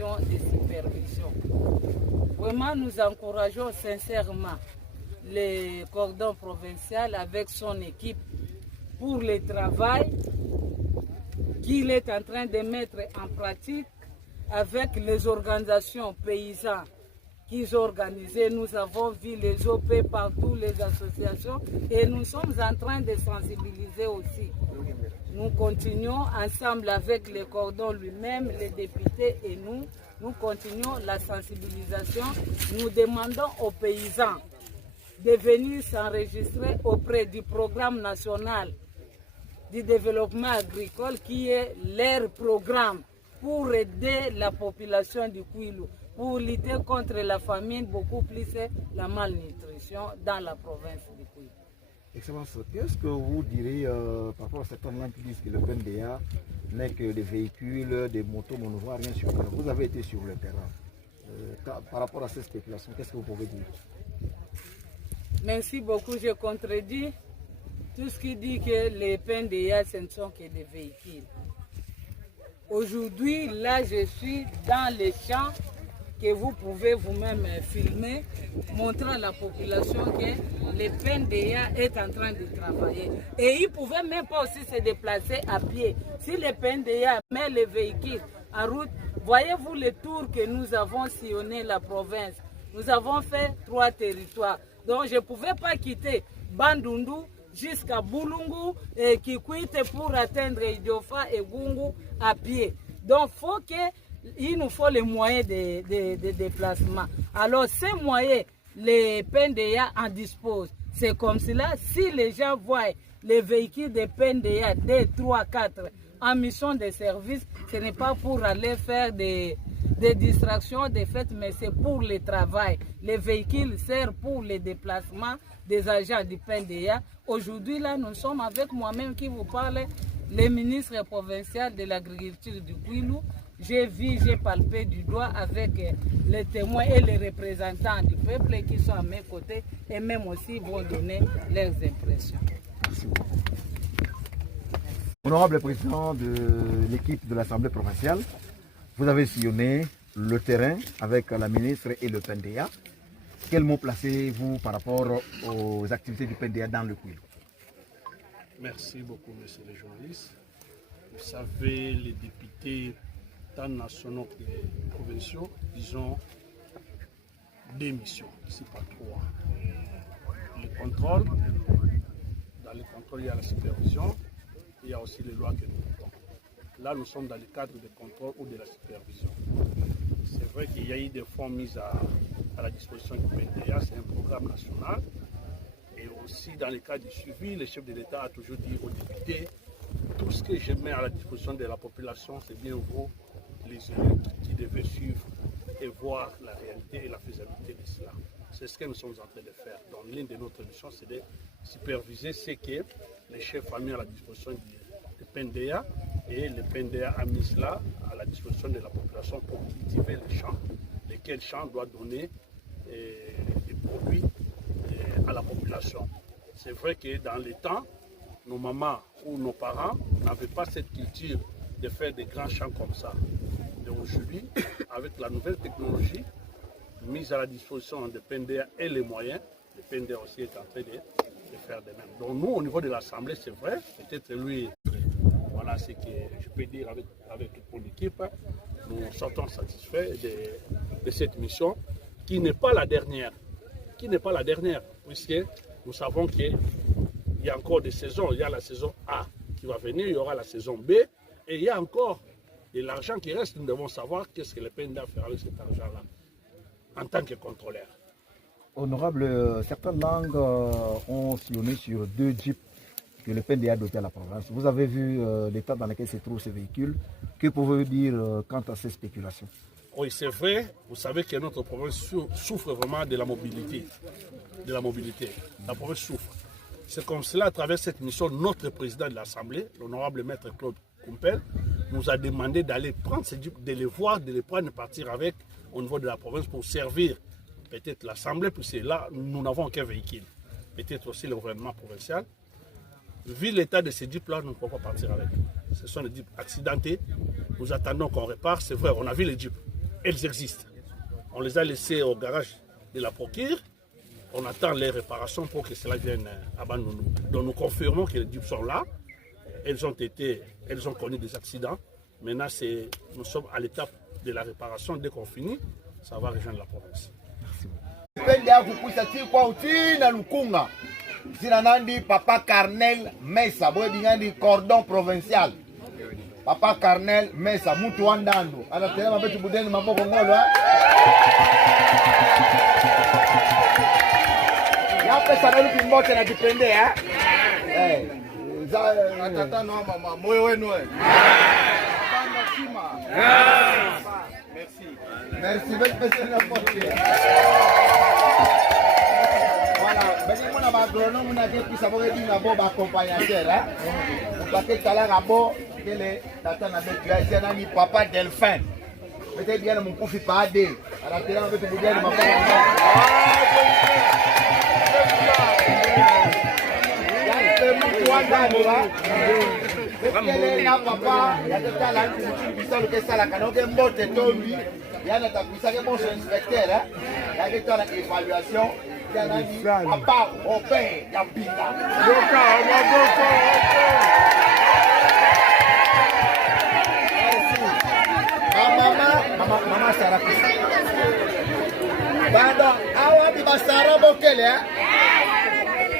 mission de supervision. Vraiment, nous encourageons sincèrement le cordon provincial avec son équipe pour le travail qu'il est en train de mettre en pratique avec les organisations paysannes qu'ils ont organisées. Nous avons vu les OP partout, les associations, et nous sommes en train de sensibiliser aussi. Nous continuons ensemble avec le cordon lui-même, les députés et nous continuons la sensibilisation. Nous demandons aux paysans de venir s'enregistrer auprès du programme national du développement agricole qui est leur programme pour aider la population du Kwilu, pour lutter contre la famine, beaucoup plus la malnutrition dans la province du Kwilu. Excellence, qu'est-ce que vous direz par rapport à certains gens qui disent que le PNDA n'est que des véhicules, des motos, mais on ne voit rien sur le terrain. Vous avez été sur le terrain. Par rapport à ces spéculations, qu'est-ce que vous pouvez dire? Merci beaucoup, je contredis tout ce qui dit que les PNDA ce ne sont que des véhicules. Aujourd'hui, là, je suis dans les champs que vous pouvez vous-même filmer, montrant à la population que le PNDA est en train de travailler. Et ils ne pouvaient même pas aussi se déplacer à pied. Si le PNDA met les véhicules en route, voyez-vous le tour que nous avons sillonné la province. Nous avons fait 3 territoires. Donc je ne pouvais pas quitter Bandundu jusqu'à Boulungu et Kikwite pour atteindre Idiofa et Gungu à pied. Donc il nous faut les moyens de déplacement. Alors ces moyens, les PNDA en disposent. C'est comme cela, si les gens voient les véhicules de PNDA, des 3, 4 en mission de service, ce n'est pas pour aller faire des distractions, des fêtes, mais c'est pour le travail. Les véhicules servent pour les déplacements des agents du PNDA. Aujourd'hui, là, nous sommes avec moi-même qui vous parle, le ministre provincial de l'agriculture du Kwilu. J'ai vu, j'ai palpé du doigt avec les témoins et les représentants du peuple qui sont à mes côtés et même aussi vont donner leurs impressions. Merci beaucoup. Honorable président de l'équipe de l'Assemblée provinciale, vous avez sillonné le terrain avec la ministre et le PNDA. Quel mot placez-vous par rapport aux activités du PNDA dans le Kwilu? Merci beaucoup, messieurs les journalistes. Vous savez, les députés, tant nationaux que provinciaux, ils ont 2 missions, ici pas 3. Le contrôle, dans le contrôle, il y a la supervision, il y a aussi les lois que nous votons. Là, nous sommes dans le cadre du contrôle ou de la supervision. C'est vrai qu'il y a eu des fonds mis à la disposition du PNDA, c'est un programme national. Et aussi, dans le cadre du suivi, le chef de l'État a toujours dit aux députés, tout ce que je mets à la disposition de la population, c'est bien vous, les élus, qui devez suivre et voir la réalité et la faisabilité de cela. C'est ce que nous sommes en train de faire. Donc, l'une de notre missions, c'est de superviser ce que les chefs ont mis à la disposition du PNDA et le PNDA a mis cela à la disposition de la population pour cultiver les champs, lesquels champs doivent donner des produits à la population. C'est vrai que dans les temps, nos mamans ou nos parents n'avaient pas cette culture de faire des grands champs comme ça. Et aujourd'hui, avec la nouvelle technologie mise à la disposition de PNDA et les moyens, le PNDA aussi est en train de faire de même. Donc nous, au niveau de l'Assemblée, c'est vrai, peut-être lui, voilà ce que je peux dire avec toute mon équipe, nous sommes satisfaits de cette mission qui n'est pas la dernière. Puisque nous savons qu'il y a encore des saisons. Il y a la saison A qui va venir, il y aura la saison B, et il y a encore de l'argent qui reste. Nous devons savoir qu'est-ce que le PNDA fera avec cet argent-là, en tant que contrôleur. Honorable, certaines langues ont sillonné sur 2 jeeps que le PNDA a doté à la province. Vous avez vu l'état dans lequel se trouvent ces véhicules. Que pouvez-vous dire quant à ces spéculations? Oui, c'est vrai. Vous savez que notre province souffre vraiment de la mobilité. La province souffre. C'est comme cela, à travers cette mission, notre président de l'Assemblée, l'honorable maître Claude Kumpel, nous a demandé d'aller prendre ces jeeps, de les voir, de les prendre et partir avec au niveau de la province pour servir peut-être l'Assemblée, puisque là, nous n'avons aucun véhicule. Peut-être aussi le gouvernement provincial. Vu l'état de ces jeeps-là, nous ne pouvons pas partir avec. Ce sont des jeeps accidentés. Nous attendons qu'on répare. C'est vrai, on a vu les jeeps. elles existent. On les a laissées au garage de la procure. On attend les réparations pour que cela vienne à Bandounou. Donc nous confirmons que les dupes sont là. Elles ont connu des accidents. Maintenant, nous sommes à l'étape de la réparation. Dès qu'on finit, ça va rejoindre la province. Merci. Papa Carnel Mesa, cordon provincial. Papa Carnel Mesa, mutu andando. Anatema betu budeni maboko ngolo. Ya pesa na lupi mbote na dipende Tata no mama, moyo wenu Banda sima. Merci. Merci, belle personne la porte. Voilà, ben mon agronome na ke pisa boge di na bo ba accompagnateur Parce que kala rabo kele tata na betu ya na ni papa Delphin. Peut-être bien mon profit pas de. Alors que là on veut te dire ma papa. Na papa ya tala bisalo ke sala kanoke mbote tombi ya na takuisa ke bon inspecteur ya ke tala évaluation ya na ni papa opé ya bika boka mama Sara kisa bado awa di basara bokele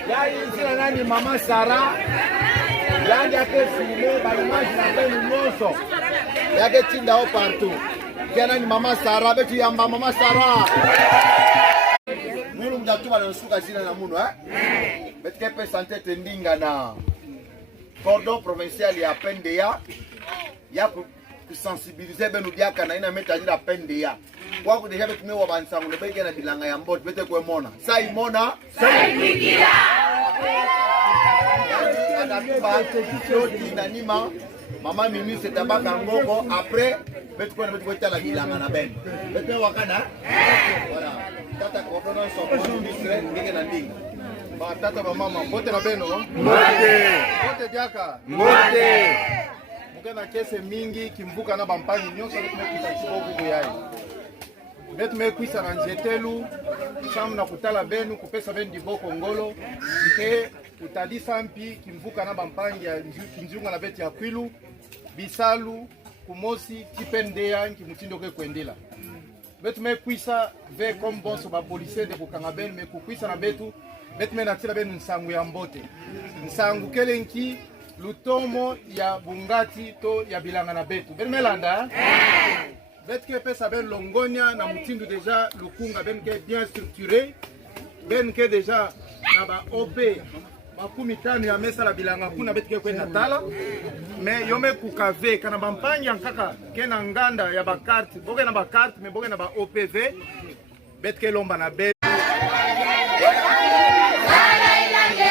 ya ici na nani mama Sara Yandi a fait filmer, l'image n'a pas une mosso. Il y a des tinda partout. Il y a une maman Sarah, tu y a maman Sarah. Nous nous avons dans le souk à Zina Namouno, mais tu peux sentir tendinga na cordon provincial et à peine de ya. Il y a pour sensibiliser ben ou bien kana ina mettre à peine de ya. Quoi que déjà avec nous on va ensemble, le bec na bilanga ya mbot, bete quoi mona. Ça y mona, ça y mikila. Maman Mimi c'est tabac ngoko après betu kwa betu kwa la bilanga na ben betu wakana voilà tata ko kono so ministre ngeke na ndinga ba tata ba mama bote na beno bote diaka bote mukena kese mingi kimvuka na bampanyi nyonso tumekuta kibogo kuyai betu mekwisa na nzetelu shamu na kutala benu kupesa benu diboko ngolo ke utali sampi kimvuka na bampangi ya kinjunga na beti ya kwilu bisalu kumosi tipendea nkimutindo ke kwendela betu mekwisa ve comme bonso ba policier de kokanga ben me kukwisa na betu me na tira benu nsangu ya mbote nsangu kelenki lutomo ya bungati to ya bilanga na betu ben melanda betu ke pesa ben longonia na mutindu deja lukunga ben ke bien structuré ben ke deja na ba OP makumi tano ya mesa la bilanga kuna betike kwenda tala me yome kukave kana bampanya nkaka kena nganda ya bakarte boke na bakarte me boke na ba OPV betike lomba na be Sala ilange